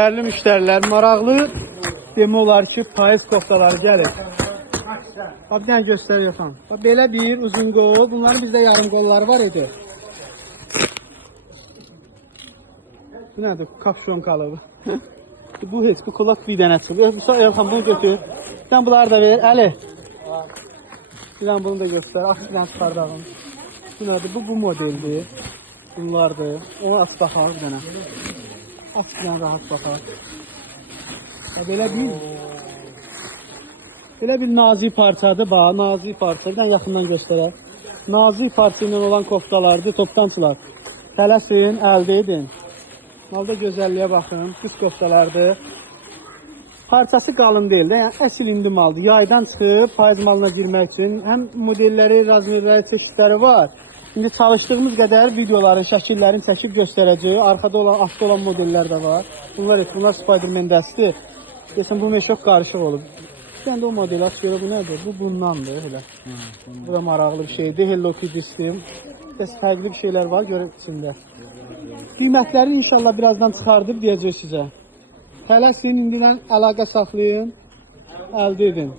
Değerli müşteriler, maraqlı demək olar ki, payız koftaları gəlir. Bax, bir dənə göstəriyorsan. Bax, belə bir uzun qol, bunların bizdə yarım qolları var idi. Bu nədir? Kapşon kalıbı. Bu heç, bu kulak bir dənə çıxıb. Elxan, bunu götür. Sən bunları da ver, Əli. Bir dənə bunu da göstər, aç bir dənə çıxardağım. Bu nədir? Bu modeldir. Bunlardır. Onu aç baxar bir dənə. Aç bir dənə rahat baxar. Belə bir nazik parçadır, bax, nazik parça. Bir dənə yaxından göstərək. Nazik parça ilə olan koftalardır, toptançılar. Tələsin, əldə edin. Malda gözəlliyə baxın, düz koftalardır. Parçası qalın deyil də, yəni əsil indi maldır. Yaydan çıxıb payız malına girmək üçün həm modelləri, razmerləri, çeşidləri var. İndi çalışdığımız qədər videoların, şəkillərin çəkib göstərəcəyi, arkada olan, aslı olan modellər də var. Bunlar Spiderman dəsti. Deyəsən, bu meşok qarışıq olub. Sən də o modeli aç görə bu nədir? Bu bundandır, elə. Bu da maraqlı bir şeydir, Hello Kitty sistem. Fərqli bir şeylər var, görün içində. Qiymətləri inşallah birazdan çıxardıb deyəcək sizə. Tələsin, indidən əlaqə saxlayın, əldə edin.